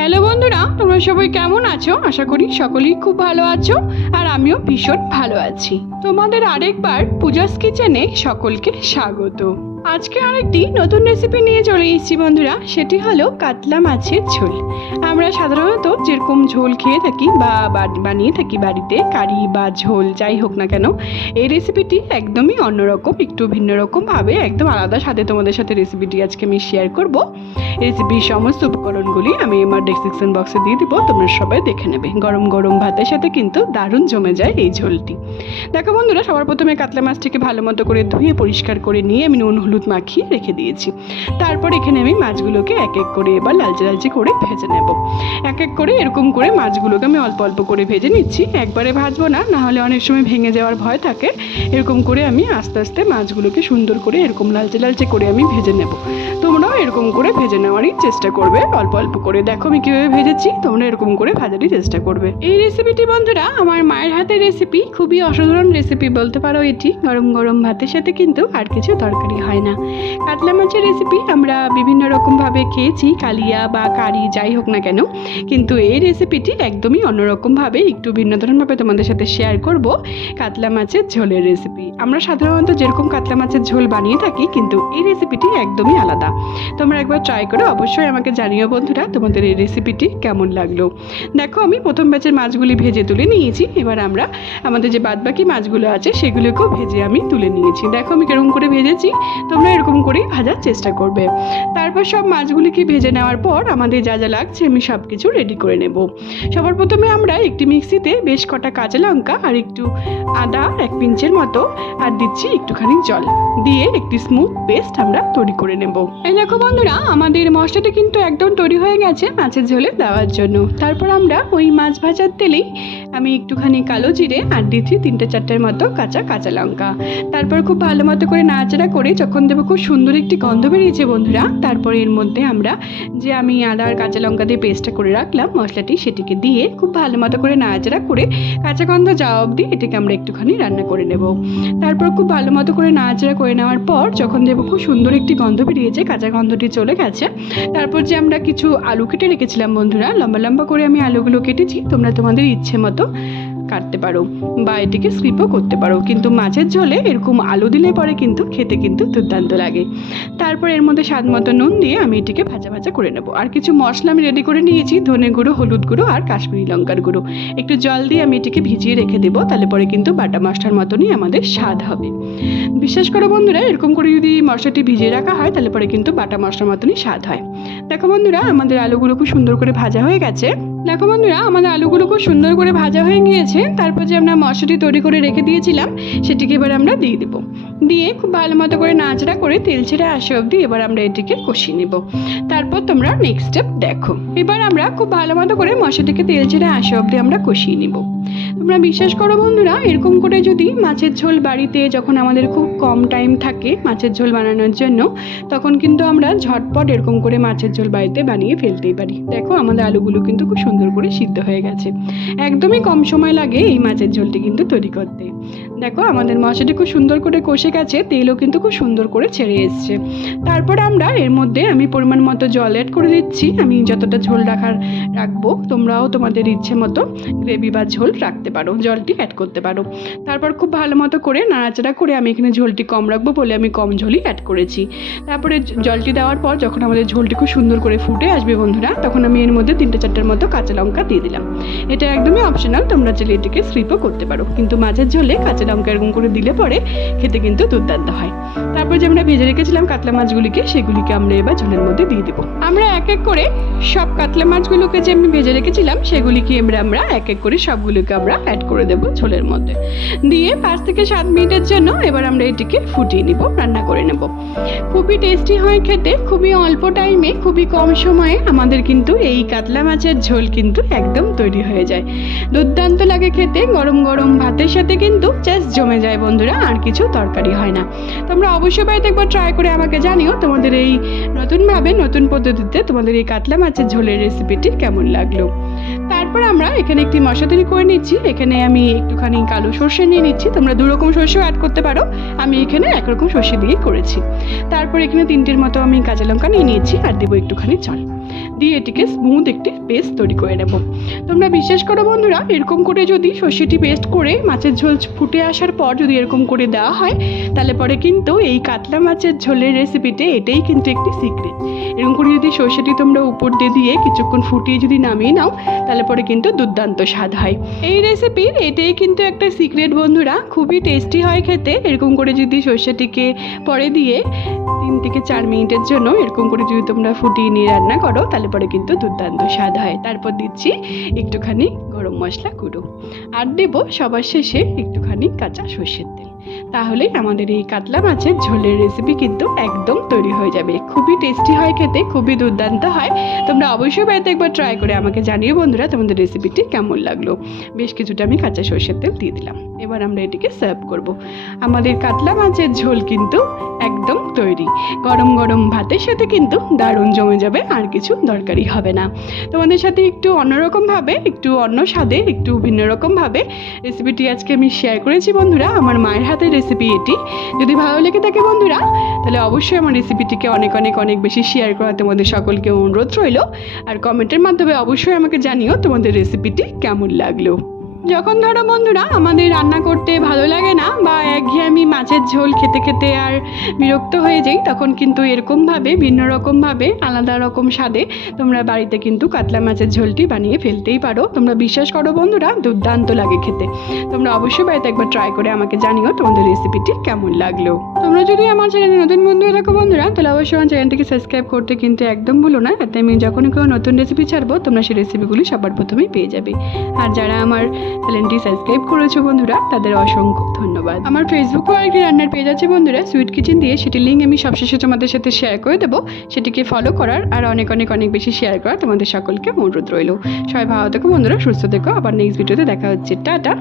Hello বন্ধুরা, তোমরা সবাই কেমন আছো? আশা করি সকলেই খুব ভালো আছো আর আমিও ভীষণ ভালো আছি। তোমাদের আরেকবার পূজাস কিচেনে সকলকে স্বাগত। আজকে আরেকটি নতুন রেসিপি নিয়ে চলে এসেছি বন্ধুরা, সেটি হলো কাতলা মাছের ঝোল। আমরা সাধারণত যেরকম ঝোল খেয়ে থাকি বা বানিয়ে থাকি বাড়িতে, কারি বা ঝোল যাই হোক না কেন, এই রেসিপিটি একদমই অন্যরকম, একটু ভিন্ন রকমভাবে, একদম আলাদা স্বাদে তোমাদের সাথে রেসিপিটি আজকে আমি শেয়ার করব। রেসিপির সমস্ত উপকরণগুলি আমি আমার ডেসক্রিপশন বক্সে দিয়ে দেবো, তোমরা সবাই দেখে নেবে। গরম গরম ভাতের সাথে কিন্তু দারুণ জমে যায় এই ঝোলটি। দেখো বন্ধুরা, সবার প্রথমে কাতলা মাছটিকে ভালো মতো করে ধুয়ে পরিষ্কার করে নিয়ে আমি নুন হলুদ মাখিয়ে রেখে দিয়েছি। তারপর এখানে আমি মাছগুলোকে এক এক করে এবার লালচে লালচে করে ভেজে নেব। এক এক করে এরকম করে মাছগুলোকে আমি অল্প অল্প করে ভেজে নিচ্ছি, একবারে ভাজবো না, নাহলে অনেক সময় ভেঙে যাওয়ার ভয় থাকে। এরকম করে আমি আস্তে আস্তে মাছগুলোকে সুন্দর করে এরকম লালচে লালচে করে আমি ভেজে নেব। তোমরাও এরকম করে ভেজে নেওয়ারই চেষ্টা করবে, অল্প অল্প করে। দেখো আমি কীভাবে ভেজেছি, তোমরা এরকম করে ভাজারই চেষ্টা করবে। এই রেসিপিটি বন্ধুরা আমার মায়ের হাতের রেসিপি, খুবই অসাধারণ রেসিপি বলতে পারো এটি। গরম গরম ভাতের সাথে কিন্তু আর কিছু তরকারি হয় না। কাতলা মাছের রেসিপি আমরা বিভিন্ন রকমভাবে খেয়েছি, কালিয়া বা কারি যাই হোক না কেন, কিন্তু এই রেসিপিটি একদমই অন্যরকমভাবে, একটু ভিন্ন ধরনভাবে তোমাদের সাথে শেয়ার করব। কাতলা মাছের ঝোলের রেসিপি আমরা সাধারণত যেরকম কাতলা মাছের ঝোল বানিয়ে থাকি, কিন্তু এই রেসিপিটি একদমই আলাদা। তোমরা একবার ট্রাই করে অবশ্যই আমাকে জানিও বন্ধুরা তোমাদের এই রেসিপিটি কেমন লাগলো। দেখো আমি প্রথম ব্যাচের মাছগুলি ভেজে তুলে নিয়েছি, এবার আমরা আমাদের যে বাদবাকি মাছগুলো আছে সেগুলোকেও ভেজে আমি তুলে নিয়েছি। দেখো আমি কেরকম করে ভেজেছি, তোমরা এরকম করেই ভাজার চেষ্টা করবে। তারপর সব মাছগুলিকে ভেজে নেওয়ার পর আমাদের যা যা লাগছে আমি সব কিছু রেডি করে নেব। সবার প্রথমে আমরা একটি মিক্সিতে বেশ কটা কাঁচা লঙ্কা আর একটু আদা, এক পিঞ্চের মতো, আর দিচ্ছি একটুখানি জল দিয়ে একটি স্মুথ পেস্ট আমরা তৈরি করে নেব। এই দেখো বন্ধুরা, আমাদের মশলাটা কিন্তু একদম তৈরি হয়ে গেছে মাছের ঝোলে দেওয়ার জন্য। তারপর আমরা ওই মাছ ভাজার তেলেই আমি একটুখানি কালো জিরে আর দিচ্ছি 3-4টের মতো কাঁচা লঙ্কা। তারপর খুব ভালো মতো করে নাড়াচাড়া করে যখন দেবো, খুব সুন্দর একটি গন্ধ বেরিয়েছে বন্ধুরা, তারপরে এর মধ্যে আমরা যে আমি আদা আর কাঁচা লঙ্কা দিয়ে পেস্টটা করে রাখলাম মশলাটি, সেটিকে দিয়ে খুব ভালো মতো করে নাড়াচাড়া করে কাঁচা গন্ধ যাওয়া অবধি এটাকে আমরা একটুখানি রান্না করে নেব। তারপর খুব ভালো মতো করে নাড়াচাড়া করে নেওয়ার পর যখন দেবো, খুব সুন্দর একটি গন্ধ বেরিয়েছে, কাঁচা গন্ধটি চলে গেছে। তারপর যে আমরা কিছু আলু কেটে রেখেছিলাম বন্ধুরা, লম্বা লম্বা করে আমি আলুগুলো কেটেছি, তোমরা তোমাদের ইচ্ছে মতো কাটতে পারো বা এটিকে স্কিপও করতে পারো, কিন্তু মাছের ঝোলে এরকম আলু দিলে পরে কিন্তু খেতে কিন্তু দুর্দান্ত লাগে। তারপর এর মধ্যে স্বাদ মতো নুন দিয়ে আমি এটিকে ভাজা ভাজা করে নেব। আর কিছু মশলা আমি রেডি করে নিয়েছি, ধনে গুঁড়ো, হলুদ গুঁড়ো আর কাশ্মীরি লঙ্কার গুঁড়ো। একটু জল দিয়ে আমি এটিকে ভিজিয়ে রেখে দেবো, তাহলে পরে কিন্তু বাটা মশলার মতনই আমাদের স্বাদ হবে। বিশ্বাস করো বন্ধুরা, এরকম করে যদি মশলাটি ভিজিয়ে রাখা হয় তাহলে পরে কিন্তু বাটা মশলার মতনই স্বাদ হয়। দেখো বন্ধুরা, আমাদের আলুগুলো খুব সুন্দর করে ভাজা হয়ে গেছে। দেখো বন্ধুরা, আমাদের আলুগুলো খুব সুন্দর করে ভাজা হয়ে গিয়েছে। তারপর যে আমরা মশলাটি তৈরি করে রেখে দিয়েছিলাম সেটিকে এবার আমরা দিয়ে দেবো। দিয়ে খুব ভালো মতো করে নাড়াচাড়া করে তেল ছেড়ে আসা অবধি এবার আমরা এটিকে কষিয়ে নেব। তারপর তোমরা নেক্সট স্টেপ দেখো। এবার আমরা খুব ভালো মতো করে মশলাটিকে তেল ছেড়ে আসা অবধি আমরা কষিয়ে নেব। তোমরা বিশ্বাস করো বন্ধুরা, এরকম করে যদি মাছের ঝোল বাড়িতে, যখন আমাদের খুব কম টাইম থাকে মাছের ঝোল বানানোর জন্য, তখন কিন্তু আমরা ঝটপট এরকম করে মাছের ঝোল বাড়িতে বানিয়ে ফেলতেই পারি। দেখো আমাদের আলুগুলো কিন্তু খুব সুন্দর করে সিদ্ধ হয়ে গেছে। একদমই কম সময় লাগে এই মাছের ঝোলটি কিন্তু তৈরি করতে। দেখো আমাদের মশলাটি খুব সুন্দর করে কষে গেছে, তেলও কিন্তু খুব সুন্দর করে ছেড়ে এসছে। তারপর আমরা এর মধ্যে আমি পরিমাণ মতো জল অ্যাড করে দিচ্ছি। আমি যতটা ঝোল রাখবো, তোমরাও তোমাদের ইচ্ছে মতো গ্রেভি বা ঝোল রাখতে পারো, জলটি অ্যাড করতে পারো। তারপর খুব ভালো মতো করে নাড়াচাড়া করে আমি এখানে ঝোলটি কম রাখবো বলে আমি কম ঝোলই অ্যাড করেছি। তারপরে জলটি দেওয়ার পর যখন আমাদের ঝোলটি খুব সুন্দর করে ফুটে আসবে বন্ধুরা, তখন আমি এর মধ্যে 3-4টের মতো কাঁচা লঙ্কা দিয়ে দিলাম। এটা একদমই অপশনাল, তোমরা চাইলে এটিকে স্কিপও করতে পারো, কিন্তু মাছের ঝোলে কাঁচা লঙ্কা এরকম করে দিলে পরে খেতে কিন্তু দুর্দান্ত হয়। তারপর যে আমরা ভেজে রেখেছিলাম কাতলা মাছগুলিকে, সেগুলিকে আমরা এবার ঝোলের মধ্যে দিয়ে দেবো। আমরা এক এক করে সব কাতলা মাছগুলোকে যে আমি ভেজে রেখেছিলাম সেগুলিকে আমরা এক এক করে সবগুলোকে আমরা অ্যাড করে দেবো ঝোলের মধ্যে। দিয়ে 5 থেকে 7 মিনিটের জন্য এবার আমরা এটিকে ফুটিয়ে নিব, রান্না করে নেব। খুবই টেস্টি হয় খেতে, খুবই অল্প টাইমে, খুবই কম সময়ে আমাদের কিন্তু এই কাতলা মাছের ঝোল কিন্তু একদম তৈরি হয়ে যায়। দুর্দান্ত লাগে খেতে, গরম গরম ভাতের সাথে কিন্তু জাস্ট জমে যায় বন্ধুরা, আর কিছু তরকারি হয় না। তোমরা অবশ্যই বাড়িতে একবার ট্রাই করে আমাকে জানিও তোমাদের এই নতুনভাবে, নতুন পদ্ধতিতে তোমাদের এই কাতলা মাছের ঝোলের রেসিপিটি কেমন লাগলো। তারপর আমরা এখানে একটি মশলা তৈরি করে নিচ্ছি। এখানে আমি একটুখানি কালো সর্ষে নিয়ে নিচ্ছি, তোমরা 2 রকম সর্ষেও অ্যাড করতে পারো, আমি এখানে 1 রকম সর্ষে দিয়ে করেছি। তারপর এখানে 3টের মতো আমি কাঁচা লঙ্কা নিয়ে নিয়েছি আর দেবো একটুখানি জল। দিয়ে এটিকে স্মুথ একটি পেস্ট তৈরি করে নেব। তোমরা বিশ্বাস করো বন্ধুরা, এরকম করে যদি সর্ষেটি পেস্ট করে মাছের ঝোল ফুটে আসার পর যদি এরকম করে দেওয়া হয়, তাহলে পরে কিন্তু এই কাতলা মাছের ঝোলের রেসিপিতে এটাই কিন্তু একটি সিক্রেট। এরকম করে যদি সর্ষেটি তোমরা উপর দিয়ে কিছুক্ষণ ফুটিয়ে যদি নামিয়ে নাও, তাহলে পরে কিন্তু দুর্দান্ত স্বাদ হয়। এই রেসিপির এটাই কিন্তু একটা সিক্রেট বন্ধুরা, খুবই টেস্টি হয় খেতে। এরকম করে যদি সর্ষেটিকে পরে দিয়ে 3 থেকে 4 মিনিটের জন্য এরকম করে যদি তোমরা ফুটিয়ে নিয়ে রান্না করো, তাহলে পরে কিন্তু দুর্দান্ত স্বাদ হয়। তারপর দিচ্ছি একটুখানি গরম মশলা গুঁড়ো, আর দেবো সবার শেষে একটুখানি কাঁচা সর্ষের তেল। তাহলেই আমাদের এই কাতলা মাছের ঝোলের রেসিপি কিন্তু একদম তৈরি হয়ে যাবে। খুবই টেস্টি হয় খেতে, খুবই দুর্দান্ত হয়। তোমরা অবশ্যই বাড়িতে একবার ট্রাই করে আমাকে জানিও বন্ধুরা তোমাদের রেসিপিটি কেমন লাগলো। বেশ কিছুটা আমি কাঁচা সর্ষের তেল দিয়ে দিলাম। এবার আমরা এটিকে সার্ভ করব। আমাদের কাতলা মাছের ঝোল কিন্তু একদম তৈরি। গরম গরম ভাতের সাথে কিন্তু দারুণ জমে যাবে, আর কিছু দরকারই হবে না। তোমাদের সাথে একটু অন্যরকমভাবে, একটু অন্য স্বাদে, একটু ভিন্ন রকমভাবে রেসিপিটি আজকে আমি শেয়ার করেছি বন্ধুরা। আমার মায়ের হাতের রেসিপি এটি। যদি ভালো লেগে থাকে বন্ধুরা, তাহলে অবশ্যই আমার রেসিপিটিকে অনেক অনেক অনেক বেশি শেয়ার করা তোমাদের সকলকে অনুরোধ রইল। আর কমেন্টের মাধ্যমে অবশ্যই আমাকে জানিও তোমাদের রেসিপিটি কেমন লাগলো। যখন ধরো বন্ধুরা আমাদের রান্না করতে ভালো লাগে না, বা একঘেয়েমি মাছের ঝোল খেতে খেতে আর বিরক্ত হয়ে যাই, তখন কিন্তু এরকমভাবে ভিন্ন রকমভাবে আলাদা রকম স্বাদে তোমরা বাড়িতে কিন্তু কাতলা মাছের ঝোলটি বানিয়ে ফেলতেই পারো। তোমরা বিশ্বাস করো বন্ধুরা, দুর্দান্ত লাগে খেতে। তোমরা অবশ্যই বাড়িতে একবার ট্রাই করে আমাকে জানিও তোমাদের রেসিপিটি কেমন লাগলো। তোমরা যদি আমার চ্যানেলে নতুন বন্ধু হয়ে থাকো বন্ধুরা, তাহলে অবশ্যই আমার চ্যানেলটিকে সাবস্ক্রাইব করতে কিন্তু একদম ভুলো না। এতে আমি যখনই কোনো নতুন রেসিপি ছাড়বো, তোমরা সেই রেসিপিগুলি সবার প্রথমেই পেয়ে যাবে। আর যারা আমার চ্যানেলটি সাবস্ক্রাইব করেছো বন্ধুরা, তাদের অসংখ্য ধন্যবাদ। আমার ফেসবুকেও আরেকটি রান্নার পেজ আছে বন্ধুরা, সুইট কিচেন দিয়ে, সেটি লিঙ্ক আমি সবশেষে তোমাদের সাথে শেয়ার করে দেবো। সেটিকে ফলো করার আর অনেক অনেক অনেক বেশি শেয়ার করার তোমাদের সকলকে অনুরোধ রইল। সবাই ভালো থেকো বন্ধুরা, সুস্থ থেকো। আবার নেক্সট ভিডিওতে দেখা হচ্ছে। টাটা।